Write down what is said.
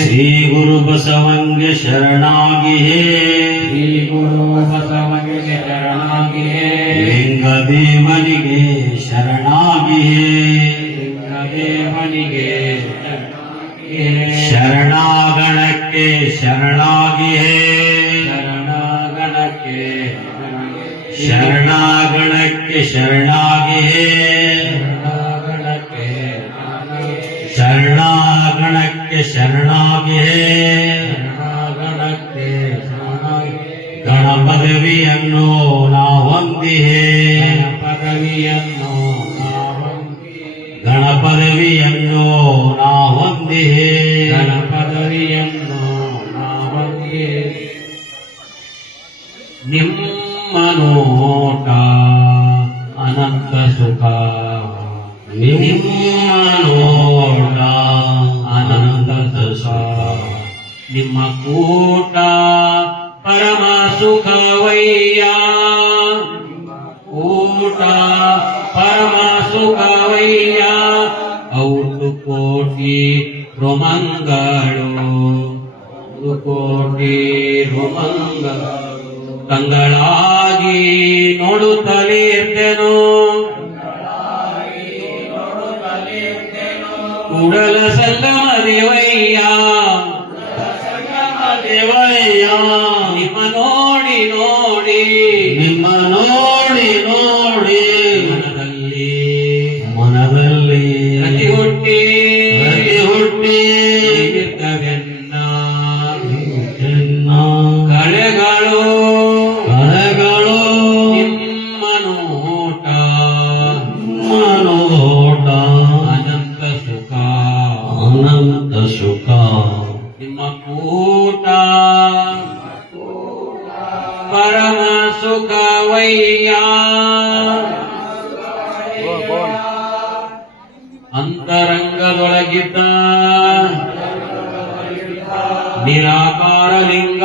ಶ್ರೀ ಗುರು ಬಸವಂಗೆ ಶರಣಾಗಿಯೇ ಶ್ರೀ ಗುರು ಬಸವನಿಗೆ ಶರಣಾಗಿಯೇ ಲಿಂಗದೇವನಿಗೆ ಶರಣಾಗಿಯೇ ದೇವನಿಗೆ ಶರಣಾಗಿಯೇ ಶರಣಾಗಣಕ್ಕೆ ಶರಣಾಗಿಯೇ ಶರಣಾಗಣಕ್ಕೆ ಶರಣಾಗಣಕ್ಕೆ ಶರಣಾಗಿಯೇ ಶರಣಾಗಣಕ್ಕೆ ಶರಣಾಗಿಯೇ ಶರಣಾಗಣಕ್ಕೆ ಶರಣಾಗಿ ಗಣಪದವಿಯನ್ನು ನಾವೊಂದಿಹೇ ಪದವಿಯನ್ನು ನಾವಂಗಿ ಗಣಪದವಿಯನ್ನು ನಾವೊಂದಿಹೇ ಗಣಪದವಿಯನ್ನು ನಾವಂಗಿ ನಿಮ್ಮ ನೋಟ ಅನಂತ ಸುಖ ನಿಮ್ಮ ನಿಮ್ಮ ಕೂಟ ಪರಮ ಸುಖವಯ್ಯ. ಕೂಟ ಪರಮ ಸುಖವಯ್ಯ. ಔಟು ಕೋಟಿ ರೋಮಂಗಳು. ಕೋಟಿ ರೋಮಂಗ ಕಂಗಳಾಗಿ ನೋಡುತ್ತಲಿದ್ದೆನು ಕೂಡಲ ಸಂಗಮ ದೇವಯ್ಯ ದೇವಯ್ಯ ನಿಮ್ಮ ನೋಡಿ ನೋಡಿ ನಿಮ್ಮ ನೋಡಿ ನೋಡಿ. ಮನದಲ್ಲಿ ಮನದಲ್ಲಿ ಪ್ರತಿ ಹುಟ್ಟಿ ಪ್ರತಿ ಹುಟ್ಟಿ ಎನ್ನ ಕಳೆಗಳು. ಕಳೆಗಳು ನಿಮ್ಮ ನೋಟ ಮನೋಟ ಅನಂತ ಸುಖ. ಅನಂತ ಸುಖ. ನಿಮ್ಮ ಕೂಟ ಪರಮ ಸುಖವಯ್ಯ ಅಂತರಂಗದೊಳಗಿದ್ದ ನಿರಾಕಾರ ಲಿಂಗ.